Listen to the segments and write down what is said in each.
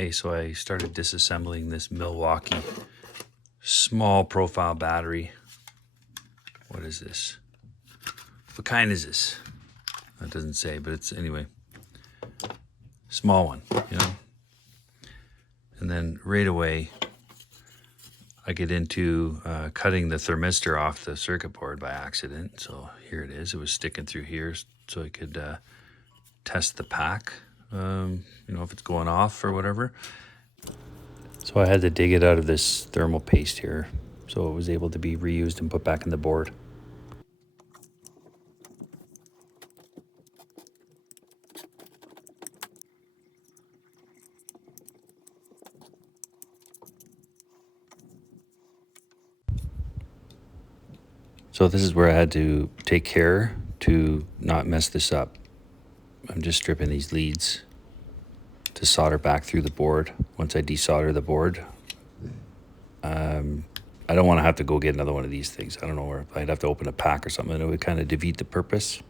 Hey, so I started disassembling this Milwaukee small profile battery. What is this? What kind is this? That doesn't say, but it's anyway. Small one, you know? And then right away, I get into cutting the thermistor off the circuit board by accident. So here it is. It was sticking through here so I could test the pack, if it's going off or whatever. So I had to dig it out of this thermal paste here so it was able to be reused and put back in the board. So this is where I had to take care to not mess this up. I'm just stripping these leads to solder back through the board. Once I desolder the board, I don't want to have to go get another one of these things. I don't know where I'd have to open a pack or something. It would kind of defeat the purpose.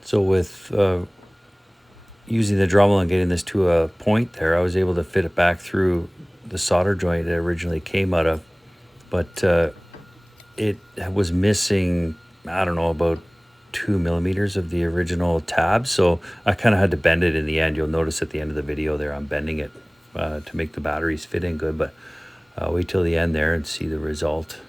So with using the Dremel and getting this to a point there, I was able to fit it back through the solder joint it originally came out of. But it was missing, I don't know, about 2 millimeters of the original tab. So I kind of had to bend it in the end. You'll notice at the end of the video there, I'm bending it to make the batteries fit in good. But wait till the end there and see the result.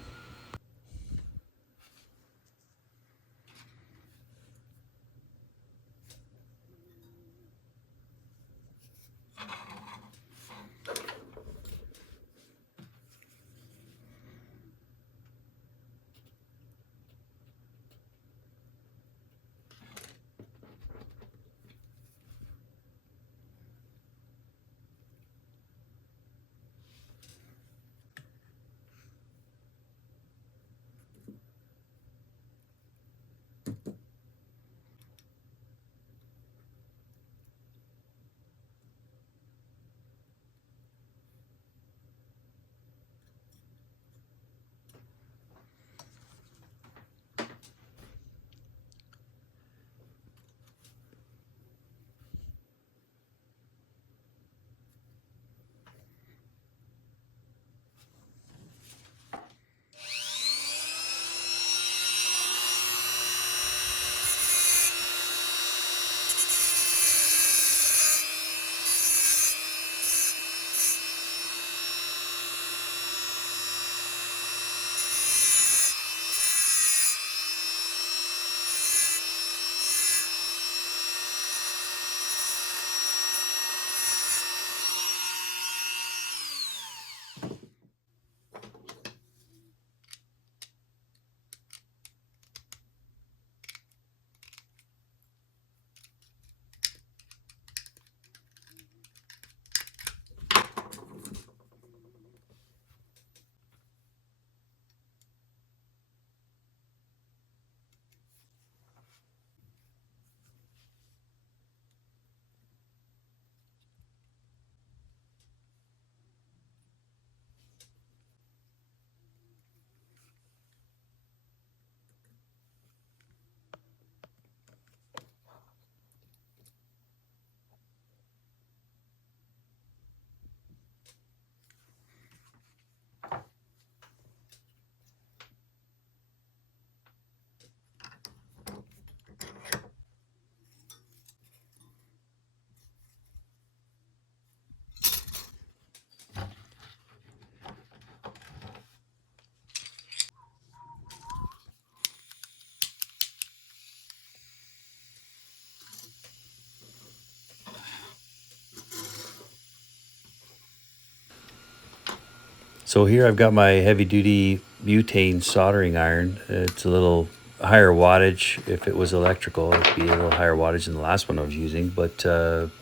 So here I've got my heavy duty butane soldering iron. It's a little higher wattage. If it was electrical, it'd be a little higher wattage than the last one I was using. But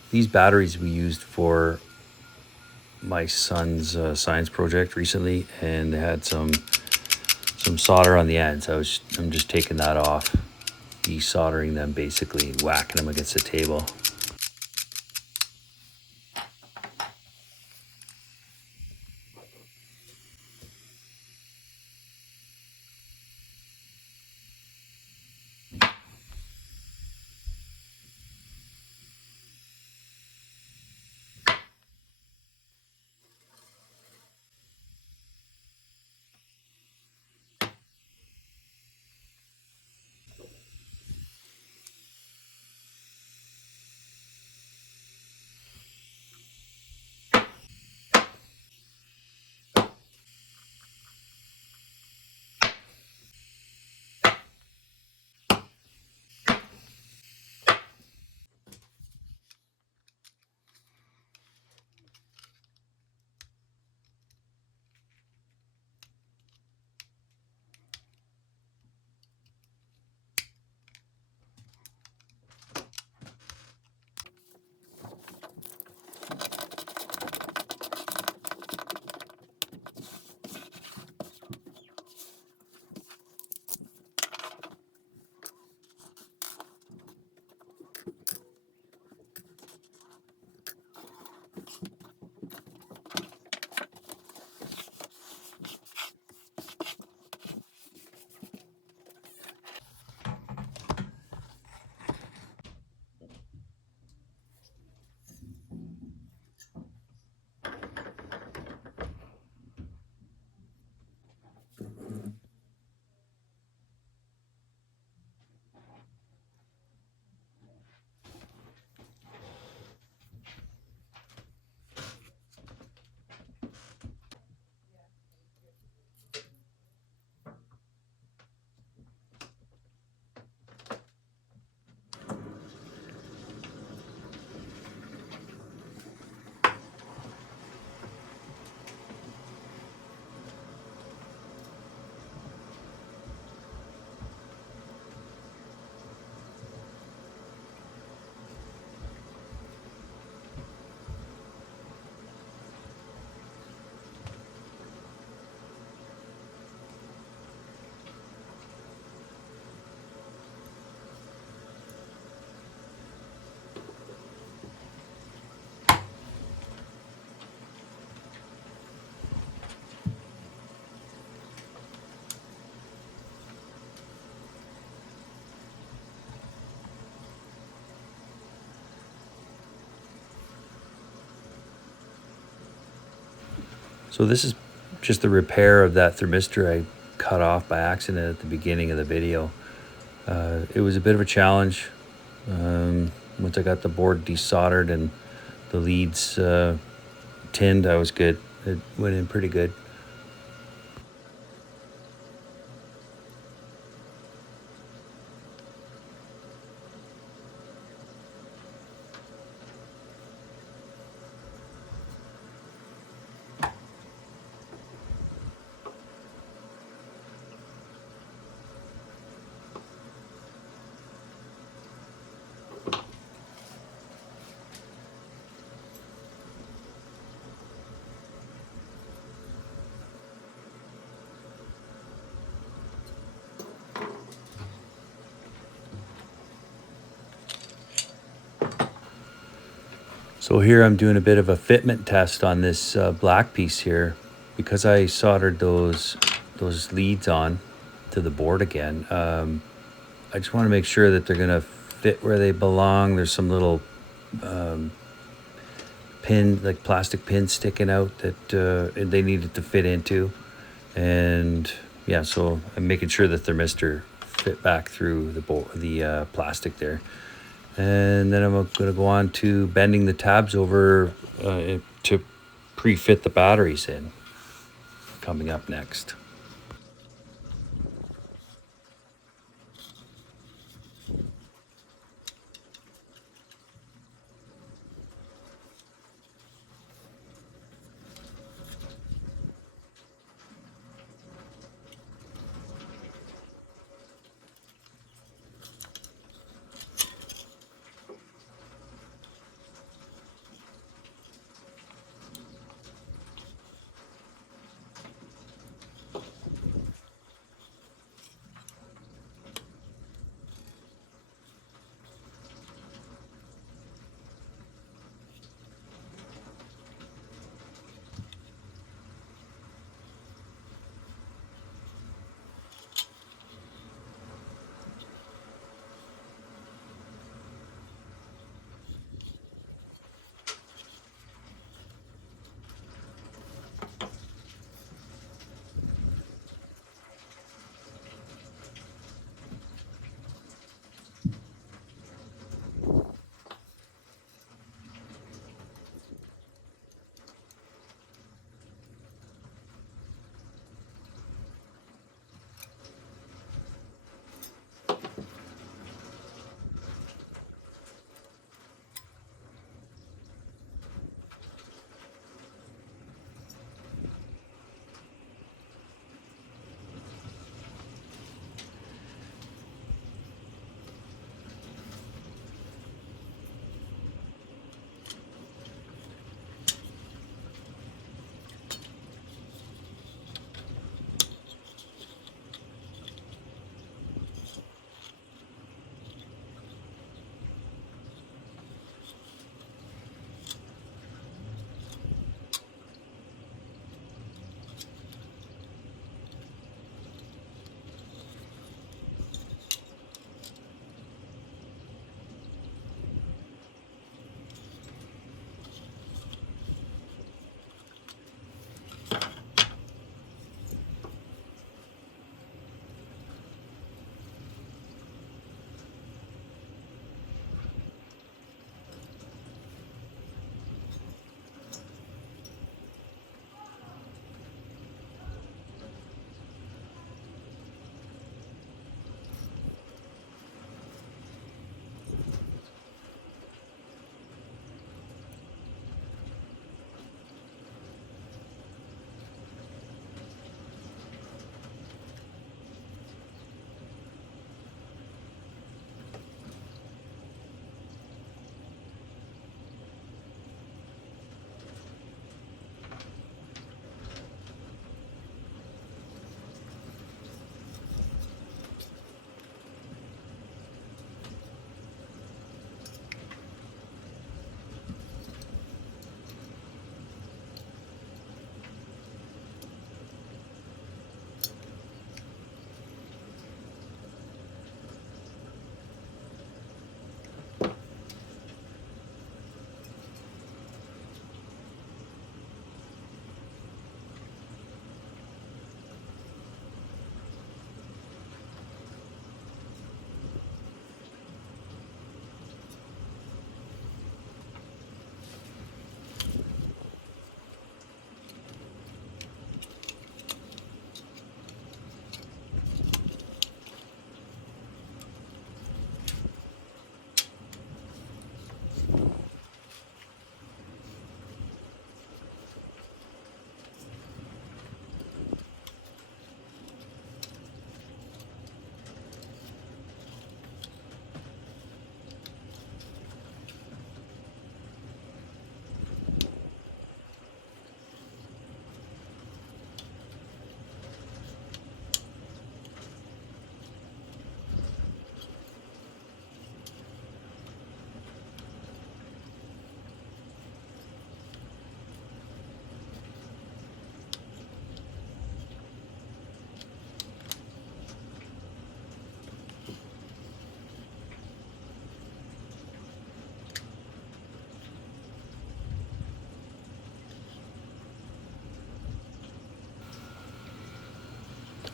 these batteries we used for my son's science project recently, and they had some solder on the ends. I'm just taking that off, desoldering them basically, whacking them against the table. So this is just the repair of that thermistor I cut off by accident at the beginning of the video. It was a bit of a challenge. Once I got the board desoldered and the leads tinned, I was good. It went in pretty good. So here I'm doing a bit of a fitment test on this black piece here. Because I soldered those leads on to the board again, I just want to make sure that they're going to fit where they belong. There's some little pin, like plastic pins sticking out that they needed to fit into. And yeah, so I'm making sure the thermistor fit back through the plastic there. And then I'm going to go on to bending the tabs over to pre-fit the batteries in, coming up next.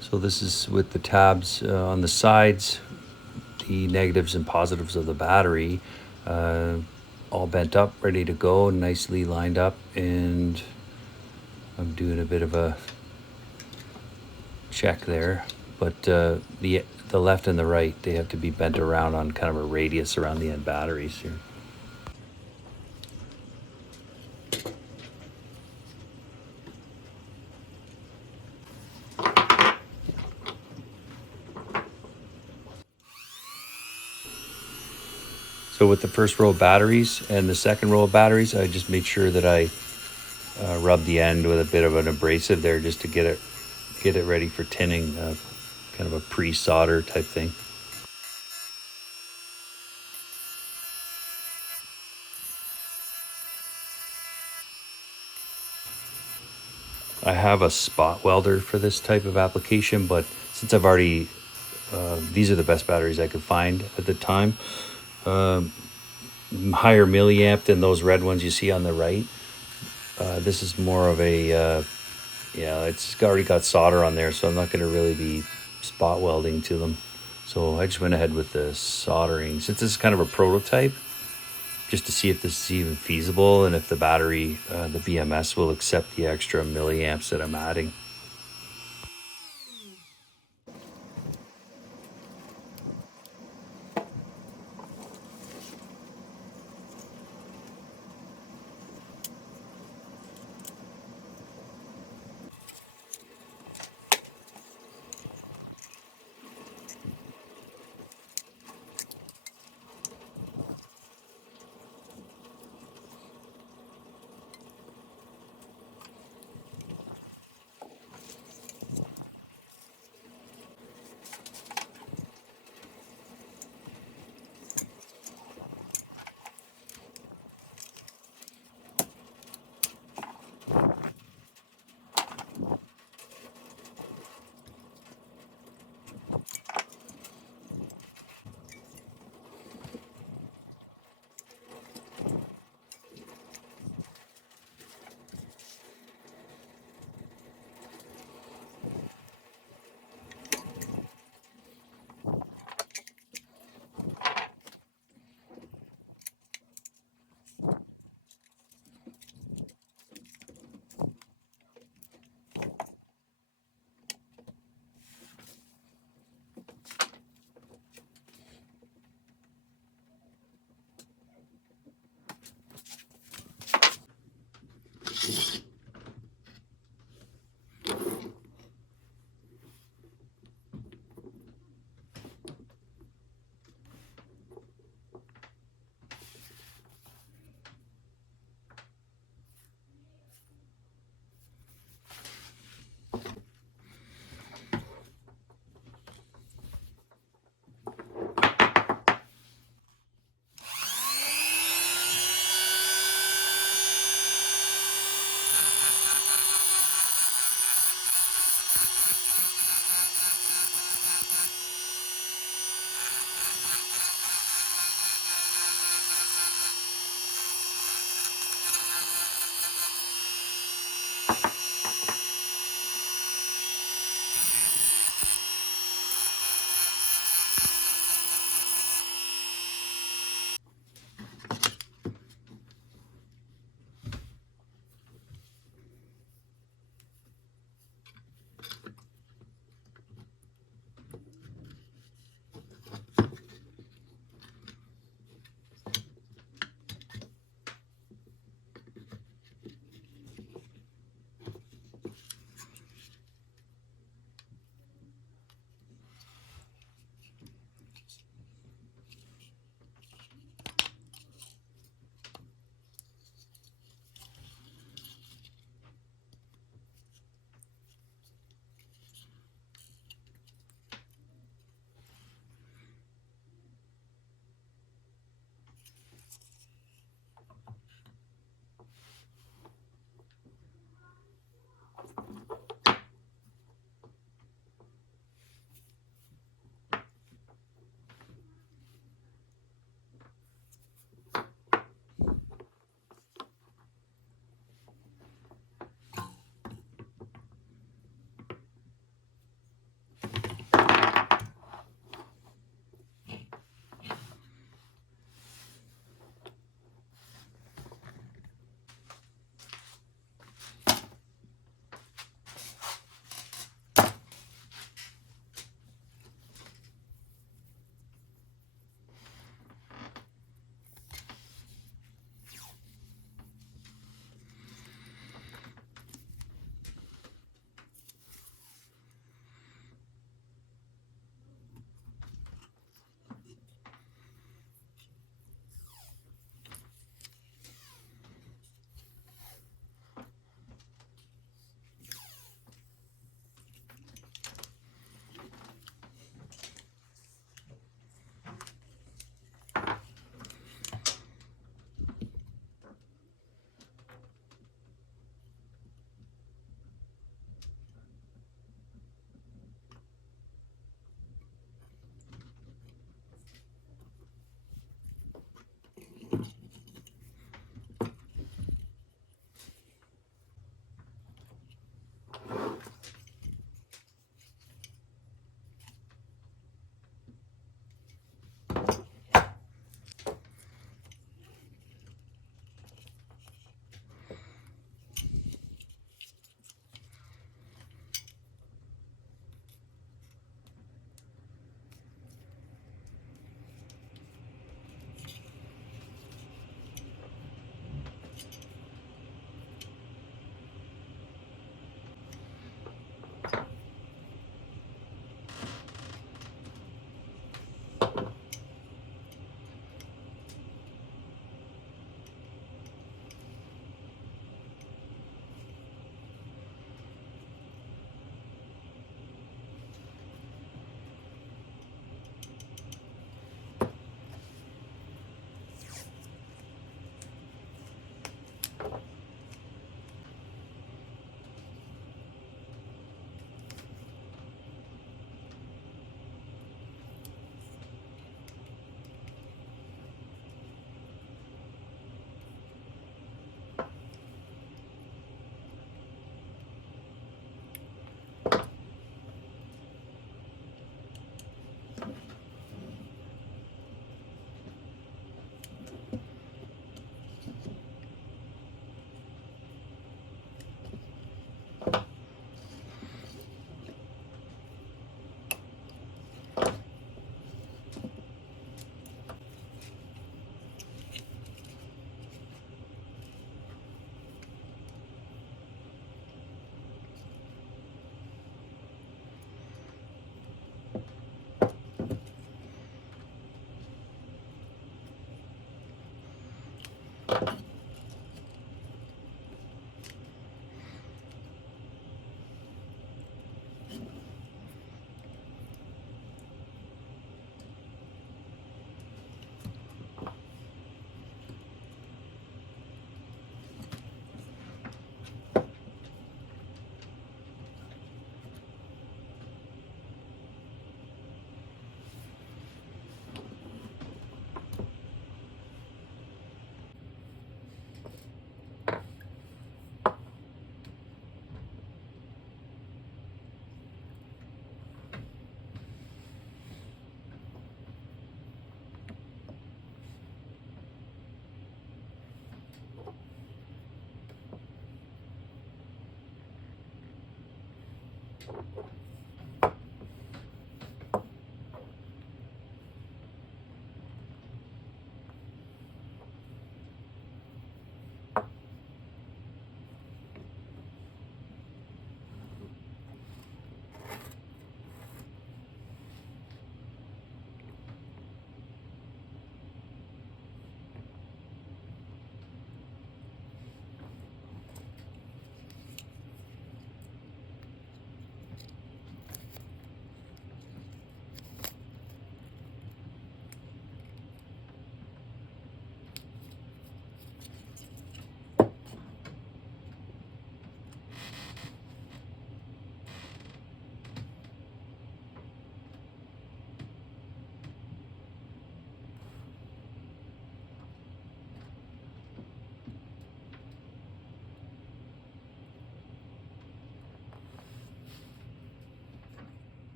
So this is with the tabs on the sides, the negatives and positives of the battery, all bent up, ready to go, nicely lined up, and I'm doing a bit of a check there. But the left and the right, they have to be bent around on kind of a radius around the end batteries here. So with the first row of batteries and the second row of batteries, I just made sure that I rub the end with a bit of an abrasive there just to get it ready for tinning, kind of a pre-solder type thing. I have a spot welder for this type of application, but since I've already, these are the best batteries I could find at the time. Higher milliamp than those red ones you see on the right. This is more of a, yeah, it's already got solder on there, so I'm not going to really be spot welding to them. So I just went ahead with the soldering. Since this is kind of a prototype, just to see if this is even feasible and if the battery, the BMS will accept the extra milliamps that I'm adding.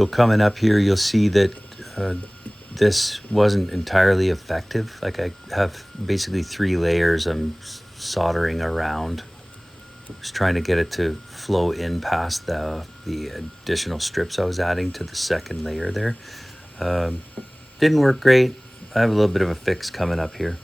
So coming up here, you'll see that this wasn't entirely effective. Like I have basically 3 layers I'm soldering around. Just trying to get it to flow in past the additional strips I was adding to the second layer there. Didn't work great. I have a little bit of a fix coming up here.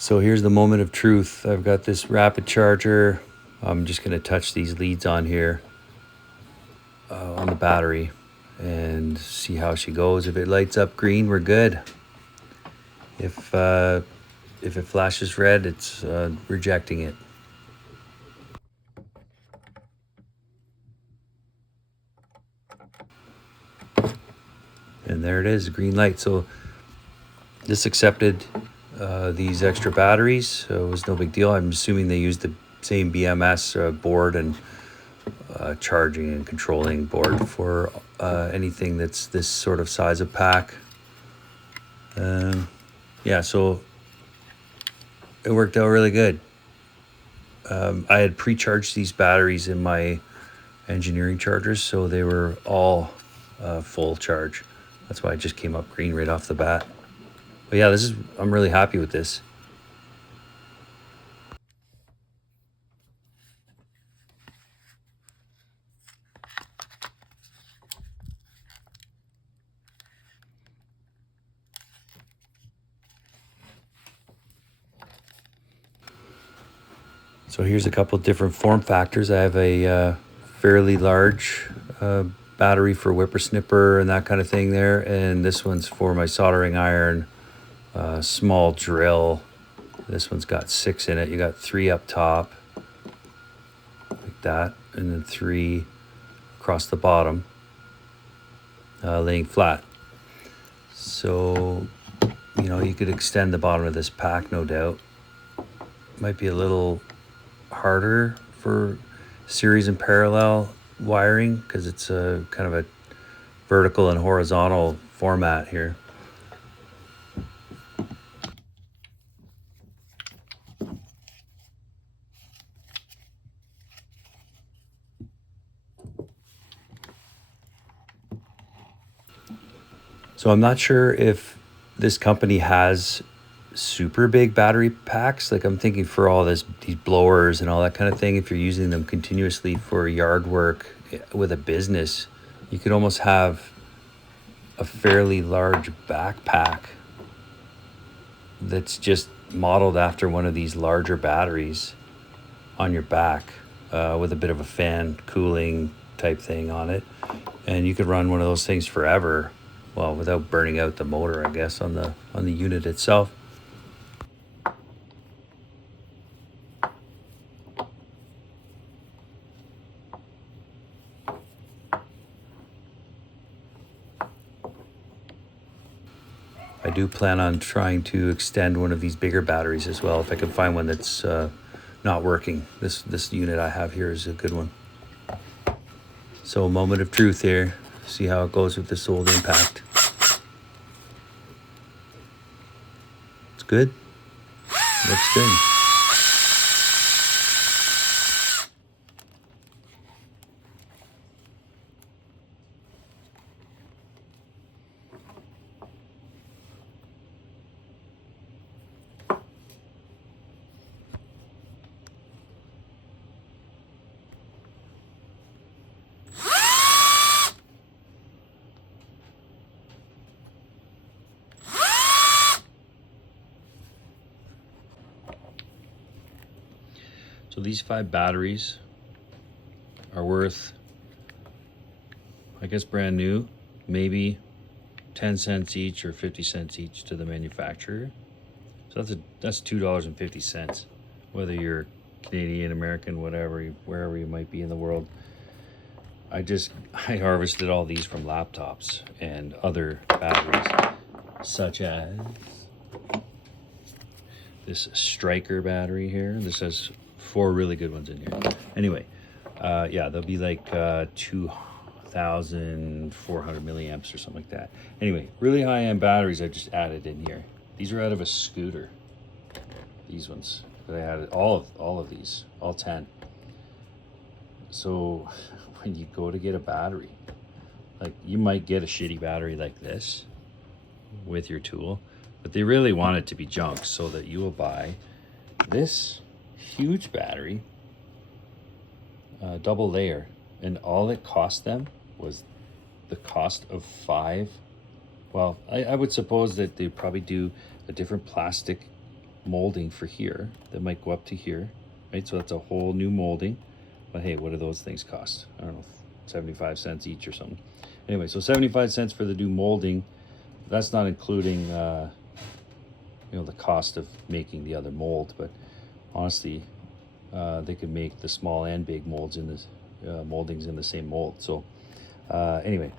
So here's the moment of truth. I've got this rapid charger. I'm just going to touch these leads on here on the battery and see how she goes. If it lights up green, we're good. If it flashes red, it's rejecting it. And there it is, green light. So this accepted these extra batteries, so it was no big deal. I'm assuming they used the same BMS board and charging and controlling board for anything that's this sort of size of pack. Yeah, so it worked out really good. I had pre-charged these batteries in my engineering chargers, so they were all full charge. That's why it just came up green right off the bat. But yeah, I'm really happy with this. So here's a couple different form factors. I have a fairly large battery for whippersnipper and that kind of thing there, and this one's for my soldering iron, small drill. This one's got 6 in it. You got 3 up top like that, and then 3 across the bottom, laying flat. So you could extend the bottom of this pack, no doubt. Might be a little harder for series and parallel wiring because it's a kind of a vertical and horizontal format here. So I'm not sure if this company has super big battery packs. Like I'm thinking for all these blowers and all that kind of thing, if you're using them continuously for yard work with a business, you could almost have a fairly large backpack that's just modeled after one of these larger batteries on your back with a bit of a fan cooling type thing on it. And you could run one of those things forever, well, without burning out the motor, I guess, on the unit itself. I do plan on trying to extend one of these bigger batteries as well, if I can find one that's not working. This unit I have here is a good one. So a moment of truth here. See how it goes with this old Impact. It's good. Looks good. So these 5 batteries are worth, I guess brand new, maybe 10 cents each or 50 cents each to the manufacturer. So that's $2.50, whether you're Canadian, American, whatever, wherever you might be in the world. I harvested all these from laptops and other batteries, such as this Striker battery here. This has 4 really good ones in here. Anyway, yeah, they'll be like 2,400 milliamps or something like that. Anyway, really high-end batteries I just added in here. These are out of a scooter. These ones that I added, all of these, all 10. So when you go to get a battery, like you might get a shitty battery like this with your tool, but they really want it to be junk, so that you will buy this huge battery, double layer, and all it cost them was the cost of 5. Well, I would suppose that they probably do a different plastic molding for here that might go up to here, right? So that's a whole new molding. But hey, what do those things cost? I don't know, 75 cents each or something. Anyway, so 75 cents for the new molding. That's not including, you know, the cost of making the other mold. But honestly, they could make the small and big molds in this moldings in the same mold. So anyway,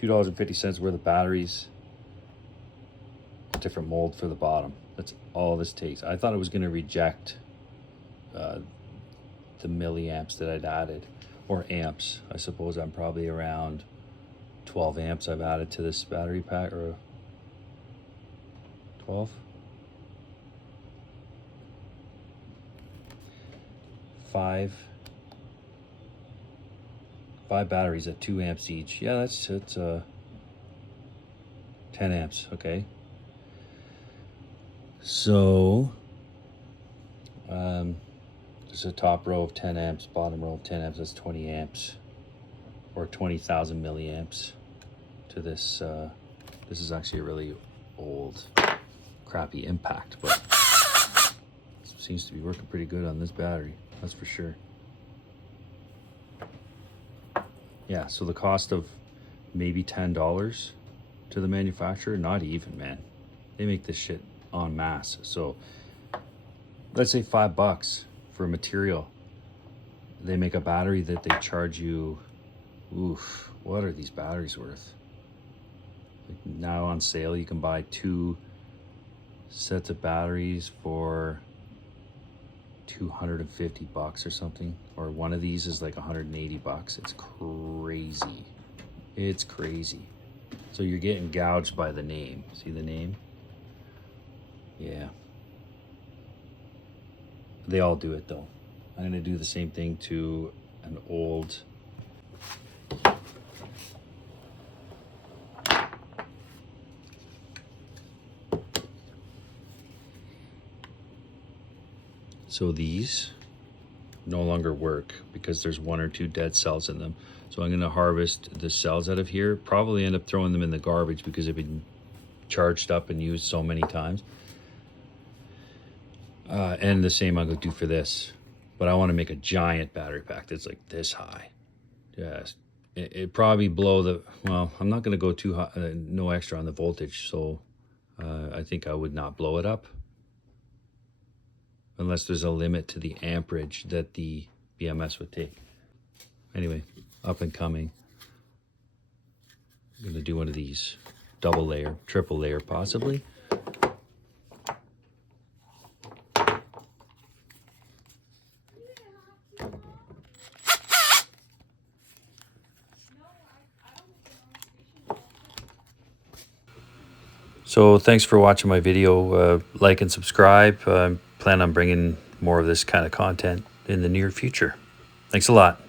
$2.50 worth of batteries, different mold for the bottom. That's all this takes. I thought it was going to reject the milliamps that I'd added, or amps. I suppose I'm probably around 12 amps I've added to this battery pack, or 12. 5 batteries at 2 amps each. Yeah, that's 10 amps. Okay. So there's a top row of 10 amps, bottom row of 10 amps. That's 20 amps, or 20,000 milliamps to this. This is actually a really old, crappy Impact, but it seems to be working pretty good on this battery. That's for sure. Yeah, so the cost of maybe $10 to the manufacturer, not even, man. They make this shit en masse. So let's say $5 for material. They make a battery that they charge you, oof, what are these batteries worth? Like now on sale, you can buy 2 sets of batteries for $250 or something, or one of these is like $180. It's crazy. It's crazy. So you're getting gouged by the name. See the name? Yeah. They all do it though. I'm gonna do the same thing to an old so these no longer work because there's 1 or 2 dead cells in them. So I'm going to harvest the cells out of here, probably end up throwing them in the garbage because they've been charged up and used so many times. And the same I'm going to do for this. But I want to make a giant battery pack that's like this high. Yes. It probably blow the, well, I'm not going to go too high, no extra on the voltage. So I think I would not blow it up, unless there's a limit to the amperage that the BMS would take. Anyway, up and coming. I'm gonna do one of these, double layer, triple layer possibly. So thanks for watching my video. Like and subscribe. Plan on bringing more of this kind of content in the near future. Thanks a lot.